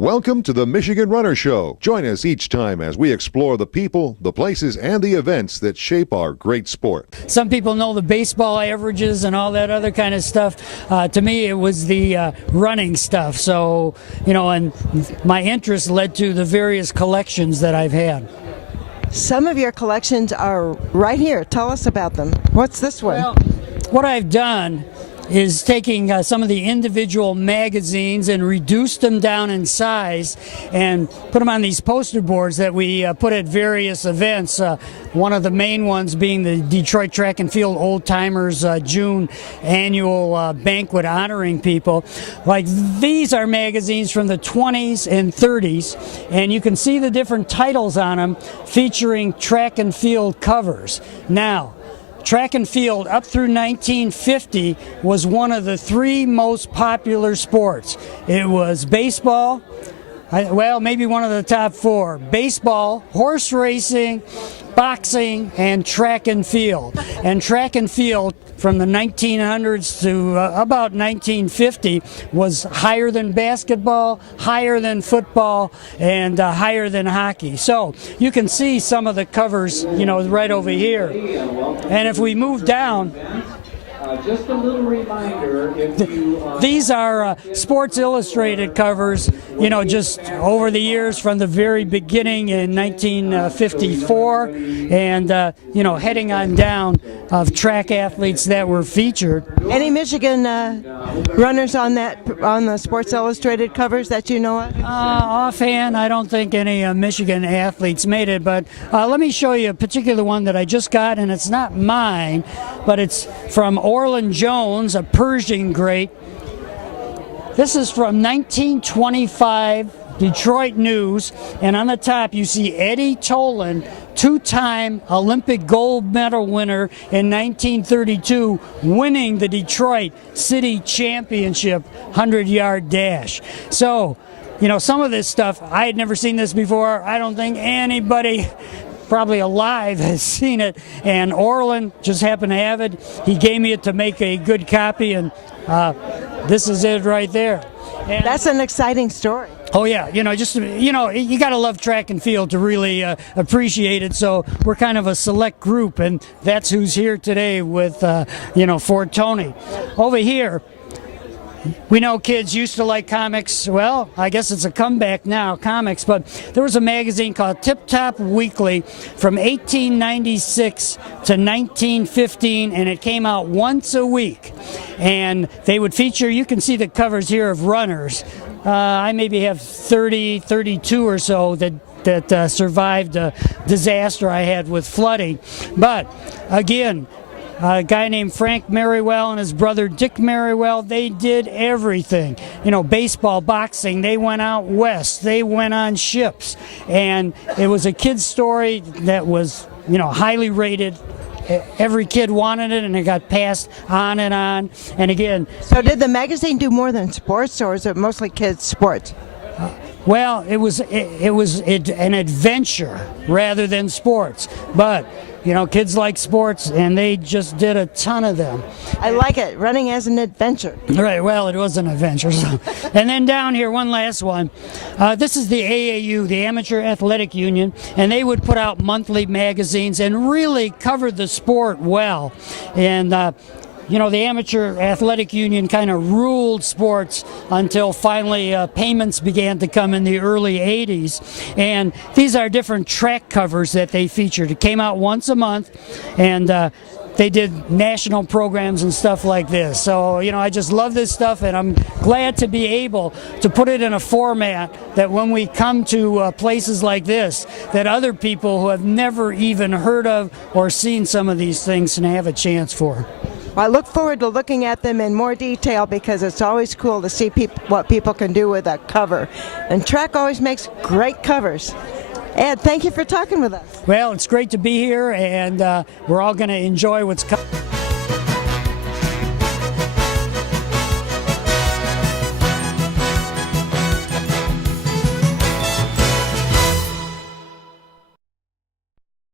Welcome to the Michigan Runner Show. Join us each time as we explore the people, the places, and the events that shape our great sport. Some people know the baseball averages and all that other kind of stuff. To me, it was the running stuff. So, and my interest led to the various collections that I've had. Some of your collections are right here. Tell us about them. What's this one? Well, what I've done is taking some of the individual magazines and reduced them down in size and put them on these poster boards that we put at various events. One of the main ones being the Detroit Track and Field Old Timers June annual banquet honoring people. Like, these are magazines from the 20s and 30s, and you can see the different titles on them featuring track and field covers. Now, track and field up through 1950 was one of the three most popular sports. It was baseball, maybe one of the top four: baseball, horse racing, boxing, and track and field. And track and field from the 1900s to about 1950 was higher than basketball, higher than football, and higher than hockey. So you can see some of the covers, right over here. And if we move down, just a little reminder, these are Sports Illustrated covers, just over the years from the very beginning in 1954, and, heading on down of track athletes that were featured. Any Michigan runners on the Sports Illustrated covers that you know of? Offhand, I don't think any Michigan athletes made it, but let me show you a particular one that I just got, and it's not mine, but it's from Orland Jones, a Pershing great. This is from 1925 Detroit News, and on the top you see Eddie Toland, two-time Olympic gold medal winner in 1932, winning the Detroit City Championship 100-yard dash. So, some of this stuff, I had never seen this before. I don't think anybody probably alive has seen it, and Orland just happened to have it. He gave me it to make a good copy, and this is it right there. And that's an exciting story. Oh yeah, you got to love track and field to really appreciate it. So we're kind of a select group, and that's who's here today with Fort Tony. Over here, we know kids used to like comics. Well, I guess it's a comeback now, comics, but there was a magazine called Tip Top Weekly from 1896 to 1915, and it came out once a week. And they would feature, you can see the covers here of runners. I maybe have 32 or so that survived a disaster I had with flooding. But again, a guy named Frank Merriwell and his brother Dick Merriwell, they did everything. Baseball, boxing, they went out west, they went on ships. And it was a kid's story that was, highly rated. Every kid wanted it, and it got passed on and on. And again, so did the magazine do more than sports, or is it mostly kids' sports? Well, it was an adventure rather than sports. But kids like sports, and they just did a ton of them. I like it, running as an adventure. Right, well, it was an adventure. So. And then down here, one last one. This is the AAU, the Amateur Athletic Union, and they would put out monthly magazines and really covered the sport well. And the Amateur Athletic Union kind of ruled sports until finally payments began to come in the early 80s. And these are different track covers that they featured. It came out once a month, and they did national programs and stuff like this. So, I just love this stuff, and I'm glad to be able to put it in a format that when we come to places like this, that other people who have never even heard of or seen some of these things can have a chance for. I look forward to looking at them in more detail, because it's always cool to see what people can do with a cover. And track always makes great covers. Ed, thank you for talking with us. Well, it's great to be here, and we're all going to enjoy what's coming.